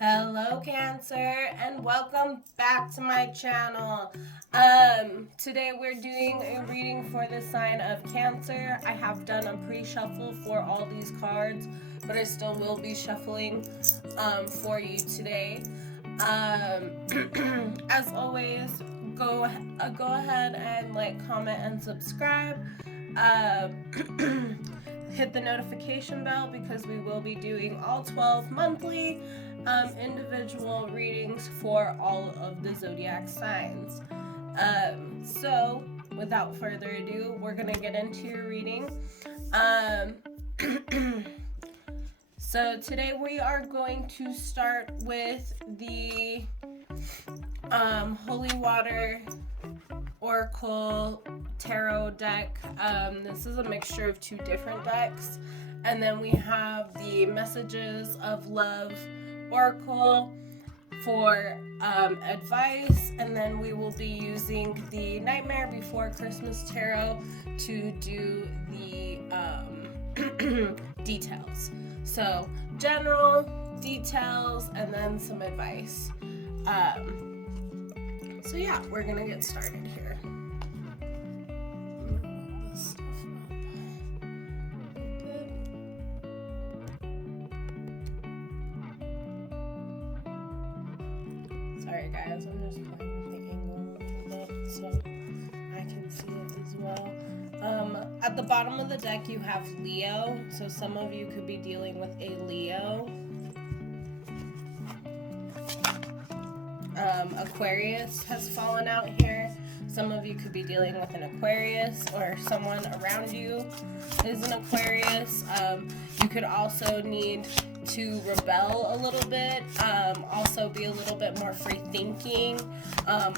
Hello Cancer and welcome back to my channel. Today we're doing a reading for the sign of Cancer. I have done a pre-shuffle for all these cards, but I still will be shuffling for you today. As always, go ahead and like, comment, and subscribe. Hit the notification bell because we will be doing all 12 monthly individual readings for all of the zodiac signs. So, without further ado, we're gonna get into your reading. So today we are going to start with the Holy Water Oracle Tarot deck. This is a mixture of two different decks. And then we have the Messages of Love Oracle for advice. And then we will be using the Nightmare Before Christmas Tarot to do the details. So, general, details, and then some advice. So yeah, we're gonna get started here. Sorry guys, I'm just playing with the angle a little bit so I can see it as well. At the bottom of the deck you have Leo, so some of you could be dealing with a Leo. Aquarius has fallen out here. Some of you could be dealing with an Aquarius, or someone around you is an Aquarius. You could also need to rebel a little bit, also be a little bit more free thinking,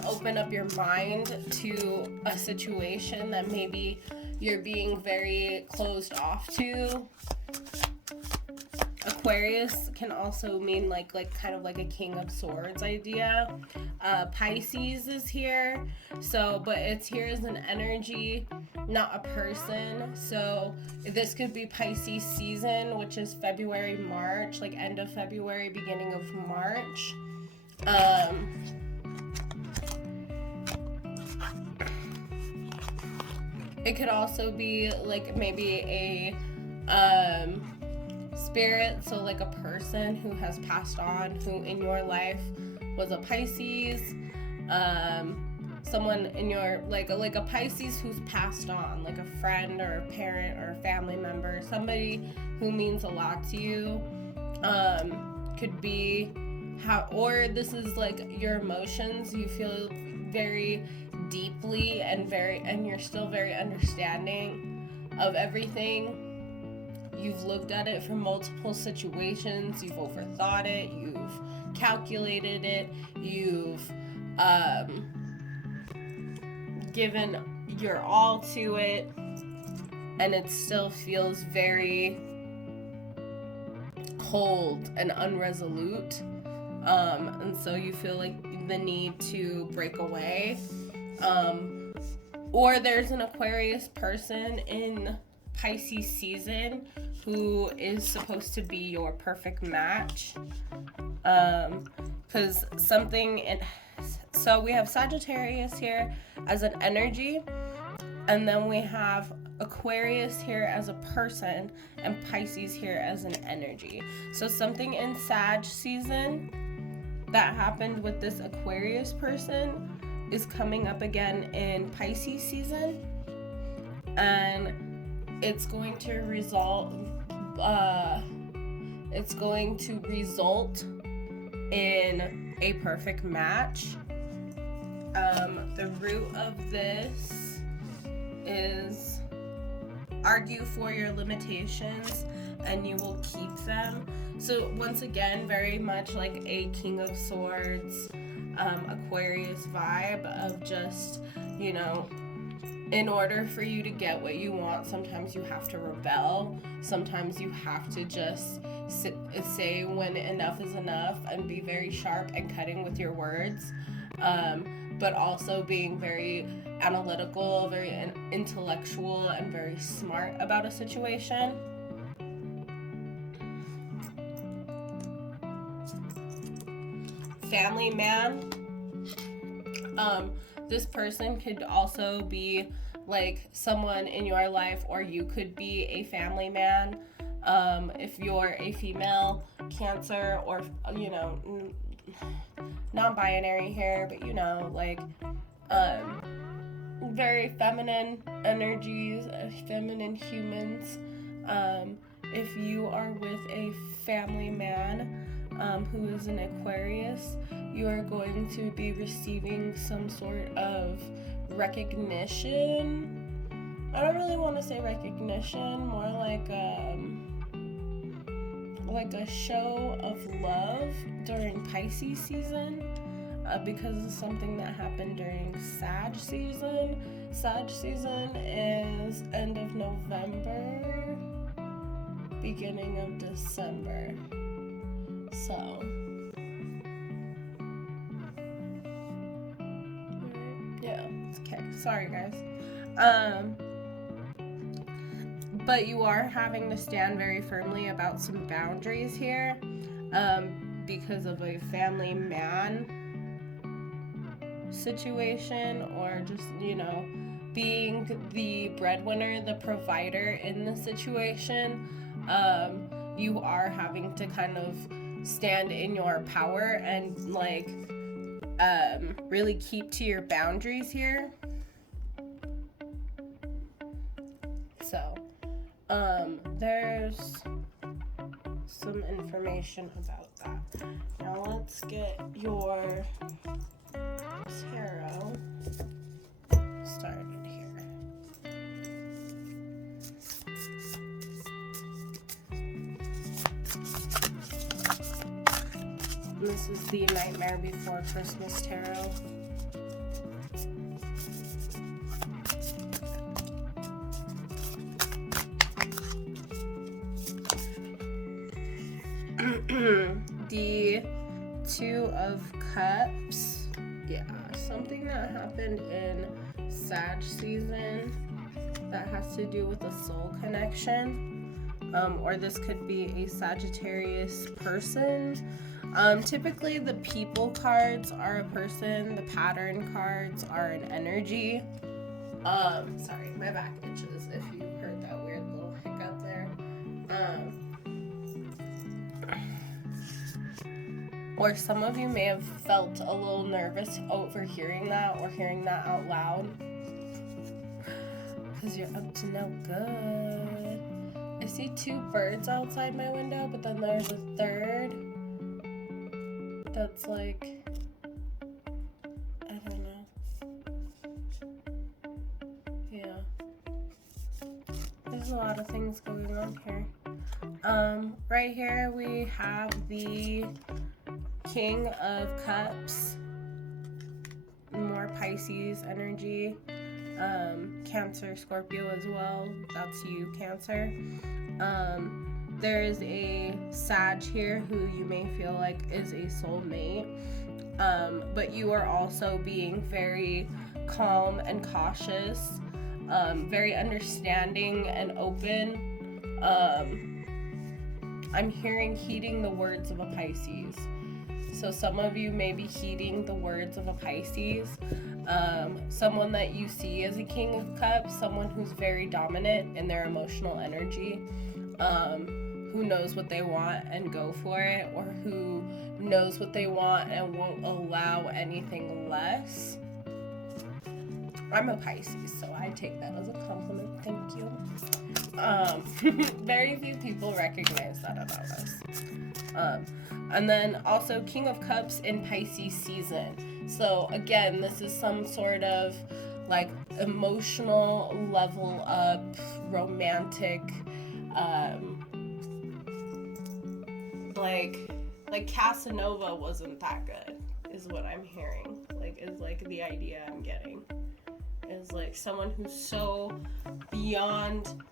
open up your mind to a situation that maybe you're being very closed off to. Aquarius can also mean like kind of like a King of Swords idea. Pisces is here, so but it's here as an energy, not a person. So this could be Pisces season, which is February, March, like end of February, beginning of March. It could also be like maybe a spirit, so like a person who has passed on, who in your life was a Pisces, someone in your like a Pisces who's passed on, like a friend or a parent or a family member, somebody who means a lot to you. Could be how, or this is like your emotions, you feel very deeply and you're still very understanding of everything. You've looked at it from multiple situations, you've overthought it, you've calculated it, you've given your all to it, and it still feels very cold and unresolute. And so you feel like the need to break away. Or there's an Aquarius person in Pisces season who is supposed to be your perfect match. Because so we have Sagittarius here as an energy, and then we have Aquarius here as a person, and Pisces here as an energy. So something in Sag season that happened with this Aquarius person is coming up again in Pisces season, and it's going to result in a perfect match. The root of this is argue for your limitations and you will keep them. So once again, very much like a King of Swords, Aquarius vibe of just, you know, in order for you to get what you want, sometimes you have to rebel. Sometimes you have to just say when enough is enough and be very sharp and cutting with your words. But also being very analytical, very intellectual, and very smart about a situation. family man. This person could also be like someone in your life, or you could be a family man. If you're a female Cancer, or non-binary here, but like very feminine energies, feminine humans. If you are with a family man who is an Aquarius, you are going to be receiving some sort of recognition. I don't really want to say recognition, more like a show of love during Pisces season, because of something that happened during Sag season. Sag season is end of November, beginning of December. So, yeah, okay, sorry guys. But you are having to stand very firmly about some boundaries here, because of a family man situation, or just, being the breadwinner, the provider in the situation. You are having to kind of stand in your power and really keep to your boundaries here. So, there's some information about that. Now let's get your tarot started here. This is the Nightmare Before Christmas tarot. The Two of Cups. Yeah, something that happened in Sag season that has to do with a soul connection. Or this could be a Sagittarius person. Typically the people cards are a person, the pattern cards are an energy. Sorry, my back itches if you heard that weird little hiccup there. Or some of you may have felt a little nervous over hearing that, or hearing that out loud, because you're up to no good. I see two birds outside my window, but then there's a third that's like, I don't know. Yeah. There's a lot of things going on here. Right here we have the King of Cups, more Pisces energy, Cancer, Scorpio as well. That's you, Cancer. There is a Sag here who you may feel like is a soulmate, but you are also being very calm and cautious, very understanding and open. I'm hearing heeding the words of a Pisces. So some of you may be heeding the words of a Pisces. Someone that you see as a King of Cups, someone who's very dominant in their emotional energy, who knows what they want and go for it, or who knows what they want and won't allow anything less. I'm a Pisces, so I take that as a compliment. Thank you. Very few people recognize that about us. And then also King of Cups in Pisces season. So again, this is some sort of like emotional level up, romantic, like Casanova wasn't that good, is what I'm hearing. Is the idea I'm getting. Is like someone who's so beyond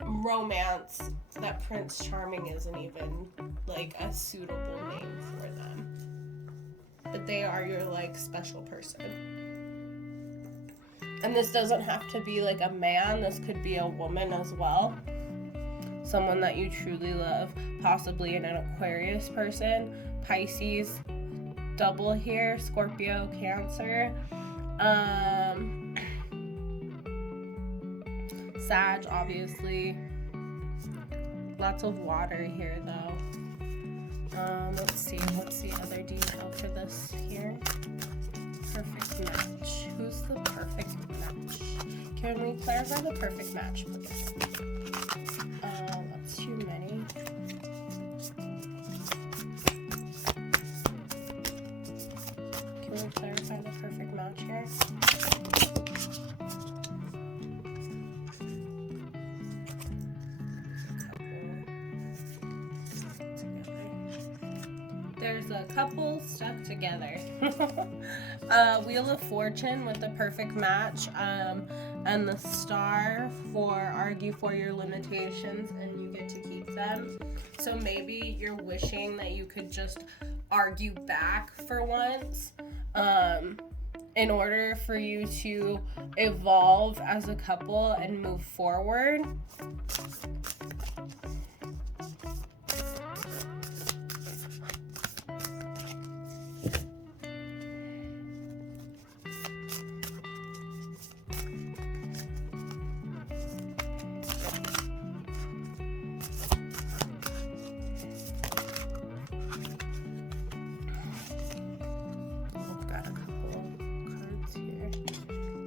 romance that Prince Charming isn't even like a suitable name for them. But they are your special person. And this doesn't have to be like a man, this could be a woman as well. Someone that you truly love, possibly an Aquarius person, Pisces, double here, Scorpio, Cancer. Sag, obviously. Lots of water here, though. Let's see, what's the other detail for this here? Perfect match. Who's the perfect match? Can we clarify the perfect match, please? That's too many. Can we clarify the perfect match here? There's a couple stuck together. Wheel of Fortune with the perfect match, and the star for argue for your limitations and you get to keep them. So maybe you're wishing that you could just argue back for once, in order for you to evolve as a couple and move forward.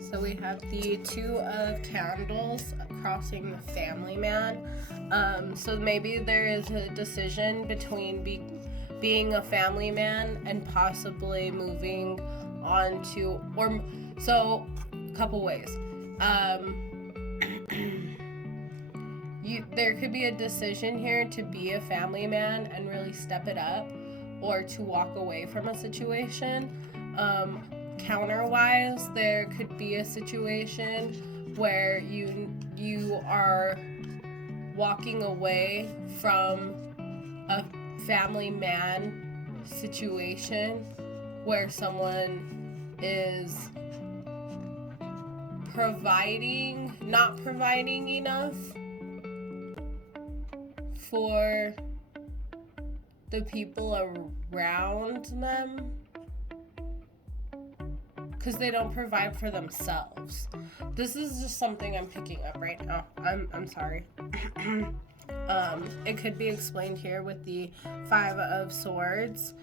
So we have the Two of Candles crossing the Family Man. So maybe there is a decision between being a family man and possibly moving on to, or so a couple ways. There could be a decision here to be a family man and really step it up, or to walk away from a situation. Counterwise, there could be a situation where you are walking away from a family man situation where someone is not providing enough for the people around them, because they don't provide for themselves. This is just something I'm picking up right now. I'm sorry. It could be explained here with the Five of Swords.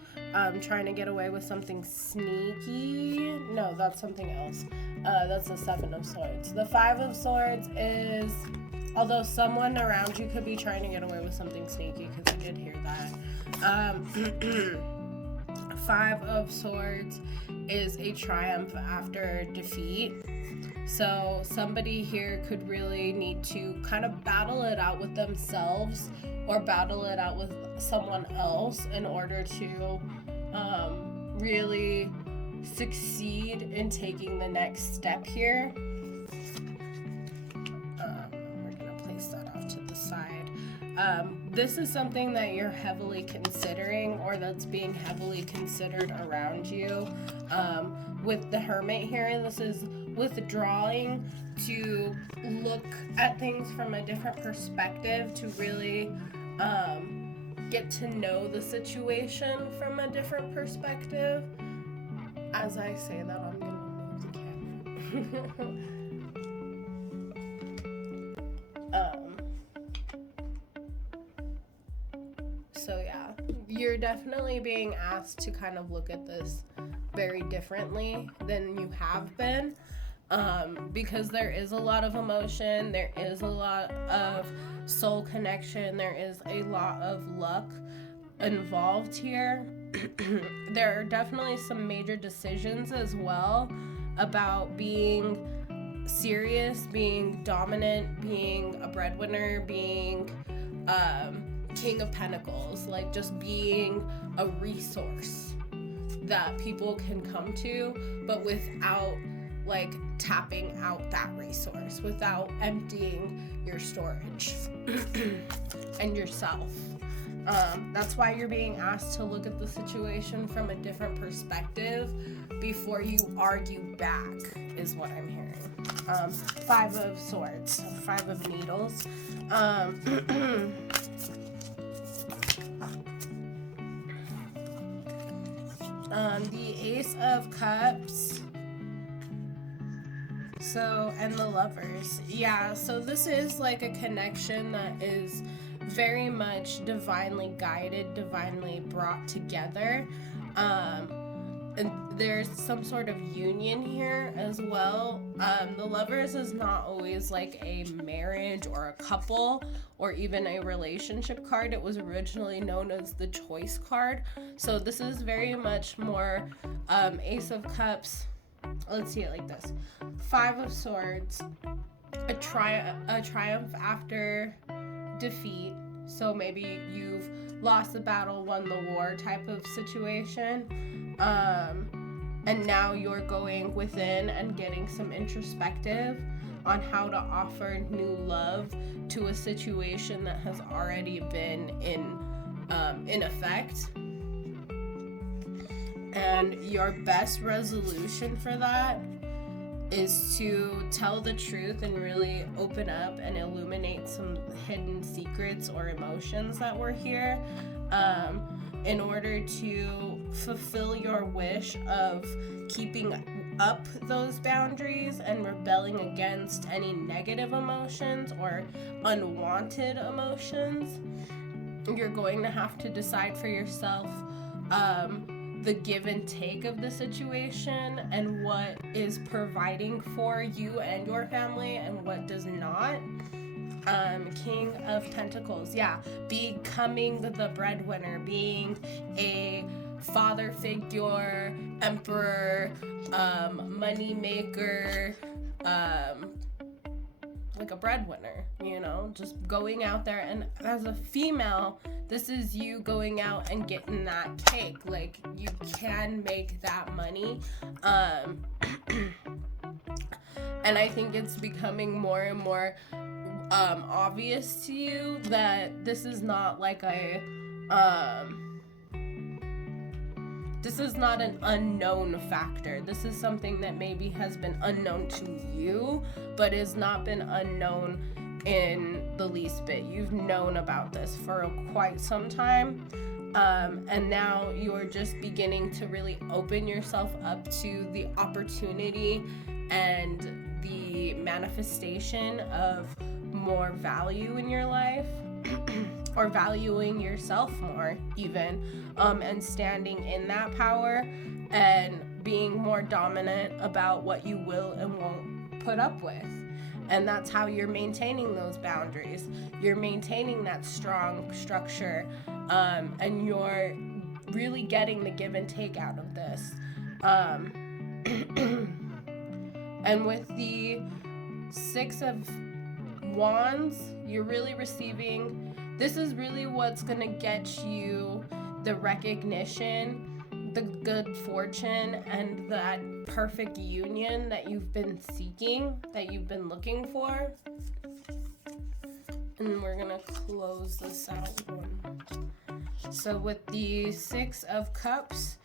Trying to get away with something sneaky. No, that's something else. That's the Seven of Swords. The Five of Swords is, although someone around you could be trying to get away with something sneaky, because I did hear that. Five of Swords is a triumph after defeat. So somebody here could really need to kind of battle it out with themselves or battle it out with someone else in order to really succeed in taking the next step here. We're going to place that off to the side. This is something that you're heavily considering, or that's being heavily considered around you. With the Hermit here, this is withdrawing to look at things from a different perspective, to really get to know the situation from a different perspective. As I say that, I'm going to move the camera. So yeah, you're definitely being asked to kind of look at this very differently than you have been, because there is a lot of emotion, there is a lot of soul connection, there is a lot of luck involved here. There are definitely some major decisions as well about being serious, being dominant, being a breadwinner, being King of Pentacles, like just being a resource that people can come to, but without like tapping out that resource, without emptying your storage and yourself. That's why you're being asked to look at the situation from a different perspective before you argue back, is what I'm hearing. Five of Swords, Five of Needles. The Ace of Cups. So, and the Lovers. Yeah, so this is like a connection that is very much divinely guided, divinely brought together. And there's some sort of union here as well. The Lovers is not always like a marriage or a couple or even a relationship card. It was originally known as the Choice card. So this is very much more Ace of Cups. Let's see it like this. 5 of Swords, a triumph after defeat. So maybe you've lost the battle, won the war type of situation. And now you're going within and getting some introspective on how to offer new love to a situation that has already been in effect. And your best resolution for that is to tell the truth and really open up and illuminate some hidden secrets or emotions that were here, in order to fulfill your wish of keeping up those boundaries and rebelling against any negative emotions or unwanted emotions. You're going to have to decide for yourself the give and take of the situation and what is providing for you and your family and what does not. King of Pentacles, yeah, becoming the breadwinner, being a father figure, emperor, money maker, like a breadwinner, you know, just going out there. And as a female, this is you going out and getting that cake. Like, you can make that money. And I think it's becoming more and more obvious to you that this is not like this is not an unknown factor. This is something that maybe has been unknown to you, but has not been unknown in the least bit. You've known about this for quite some time, and now you're just beginning to really open yourself up to the opportunity and the manifestation of more value in your life, or valuing yourself more even, and standing in that power and being more dominant about what you will and won't put up with. And that's how you're maintaining those boundaries. You're maintaining that strong structure, and you're really getting the give and take out of this. And with the 6 of Wands, you're really receiving, this is really what's gonna get you the recognition, the good fortune, and that perfect union that you've been seeking, that you've been looking for. And we're gonna close this out one. So with the 6 of Cups,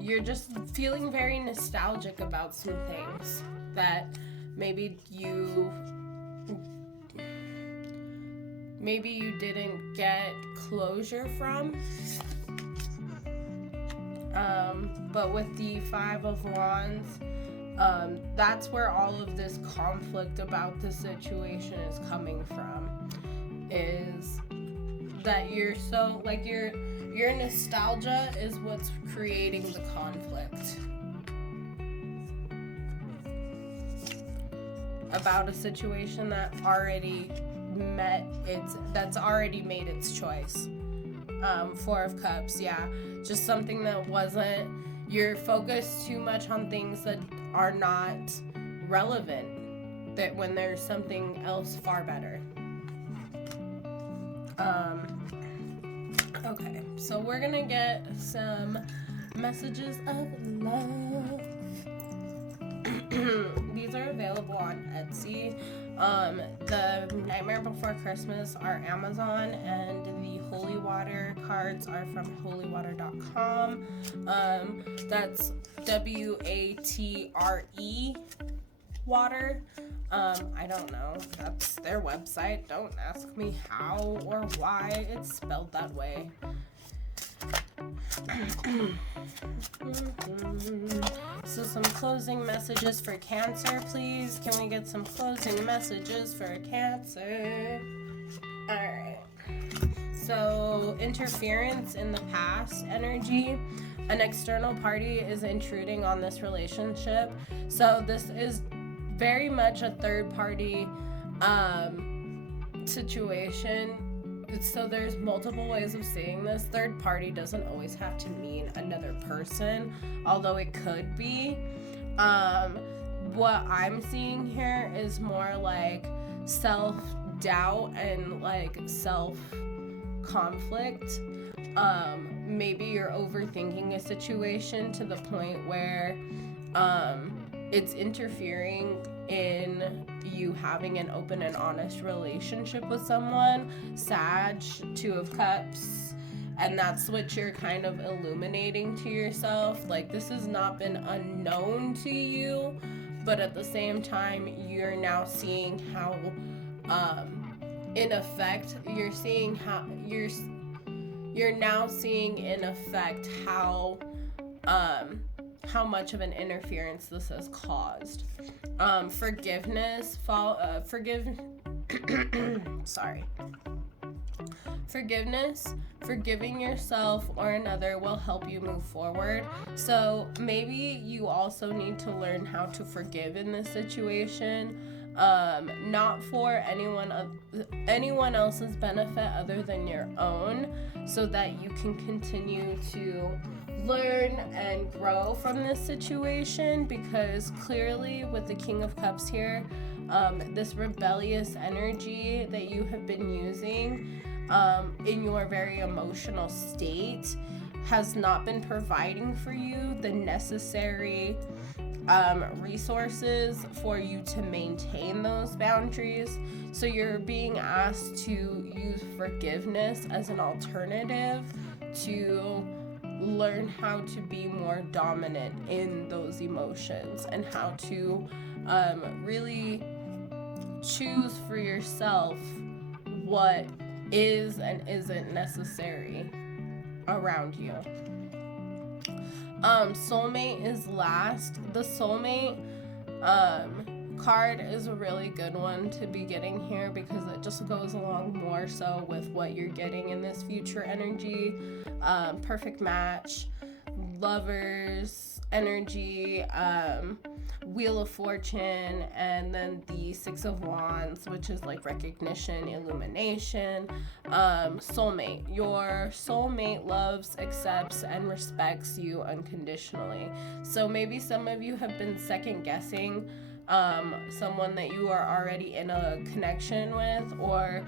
you're just feeling very nostalgic about some things that maybe you didn't get closure from. But with the 5 of Wands, that's where all of this conflict about the situation is coming from. Is that you're so, like, your nostalgia is what's creating the conflict about a situation that already that's already made its choice. 4 of Cups, yeah, just something that wasn't, you're focused too much on things that are not relevant, that when there's something else far better. Okay, so we're gonna get some messages of love. These are available on Etsy. The Nightmare Before Christmas are Amazon, and the Holy Water cards are from holywater.com. That's WATRE water. I don't know. That's their website. Don't ask me how or why it's spelled that way. So some closing messages for Cancer, please. Can we get some closing messages for Cancer? All right. So interference in the past energy. An external party is intruding on this relationship. So this is very much a third party situation. So there's multiple ways of saying this. Third party doesn't always have to mean another person, although it could be. What I'm seeing here is more like self-doubt and like self-conflict. Maybe you're overthinking a situation to the point where it's interfering in you having an open and honest relationship with someone. Sag, Two of Cups, and that's what you're kind of illuminating to yourself. Like, this has not been unknown to you, but at the same time, you're now seeing how, in effect, you're now seeing in effect how much of an interference this has caused. Forgiveness, forgiving yourself or another will help you move forward. So maybe you also need to learn how to forgive in this situation, not for anyone else's benefit other than your own, so that you can continue to learn and grow from this situation. Because clearly with the King of Cups here, this rebellious energy that you have been using in your very emotional state has not been providing for you the necessary resources for you to maintain those boundaries. So you're being asked to use forgiveness as an alternative to learn how to be more dominant in those emotions, and how to really choose for yourself what is and isn't necessary around you. Soulmate is last. The soulmate card is a really good one to be getting here, because it just goes along more so with what you're getting in this future energy. Perfect match, lovers energy, Wheel of Fortune, and then the Six of Wands, which is like recognition, illumination. Soulmate. Your soulmate loves, accepts, and respects you unconditionally. So maybe some of you have been second guessing someone that you are already in a connection with, or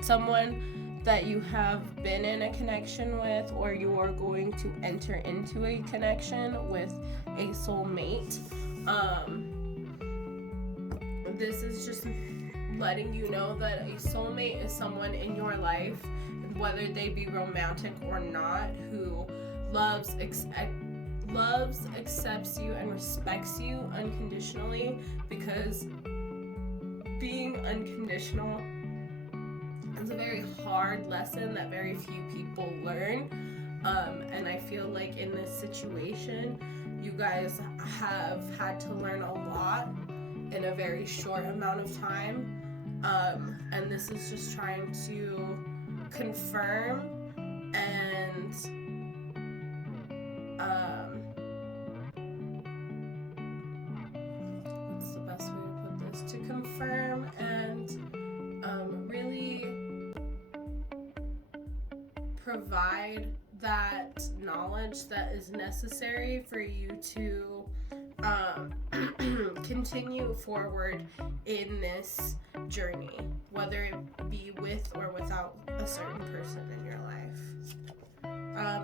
someone that you have been in a connection with, or you are going to enter into a connection with a soulmate. This is just letting you know that a soulmate is someone in your life, whether they be romantic or not, who loves, accepts you, and respects you unconditionally, because being unconditional is a very hard lesson that very few people learn. And I feel like in this situation, you guys have had to learn a lot in a very short amount of time. And this is just trying to confirm and what's the best way to put this? To confirm and really provide that knowledge that is necessary for you to continue forward in this journey, whether it be with or without a certain person in your life.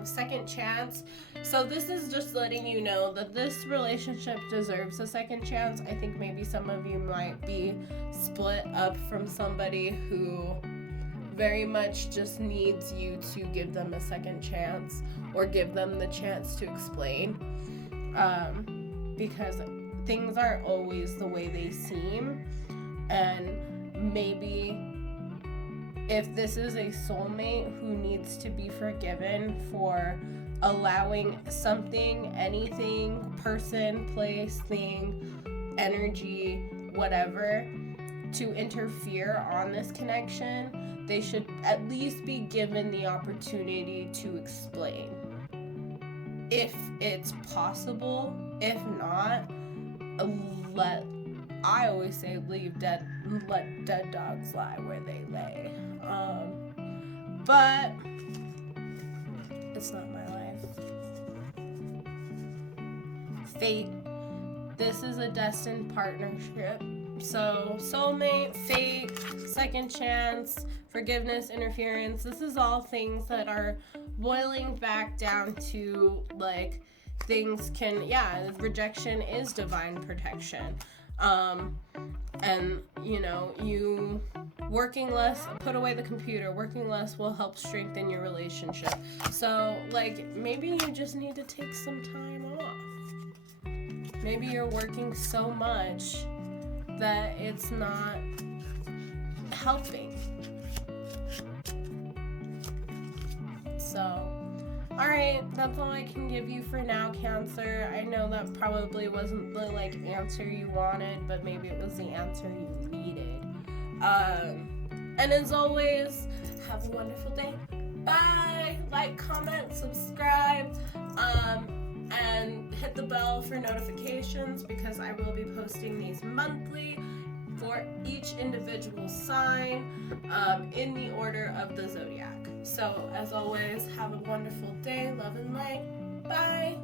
Second chance. So this is just letting you know that this relationship deserves a second chance. I think maybe some of you might be split up from somebody who very much just needs you to give them a second chance, or give them the chance to explain, because things aren't always the way they seem. And maybe if this is a soulmate who needs to be forgiven for allowing something, anything, person, place, thing, energy, whatever, to interfere on this connection, they should at least be given the opportunity to explain. If it's possible, if not, I always say let dead dogs lie where they lay. But it's not my life. Fate. This is a destined partnership. So soulmate, fate, second chance, forgiveness, interference. This is all things that are boiling back down to like things can, rejection is divine protection. And you working less, put away the computer, working less will help strengthen your relationship. So like maybe you just need to take some time off. Maybe you're working so much that it's not helping. So, alright, that's all I can give you for now, Cancer. I know that probably wasn't the answer you wanted, but maybe it was the answer you needed. And as always, have a wonderful day. Bye! Like, comment, subscribe, and hit the bell for notifications because I will be posting these monthly for each individual sign in the order of the zodiac. So, as always, have a wonderful day. Love and light. Bye!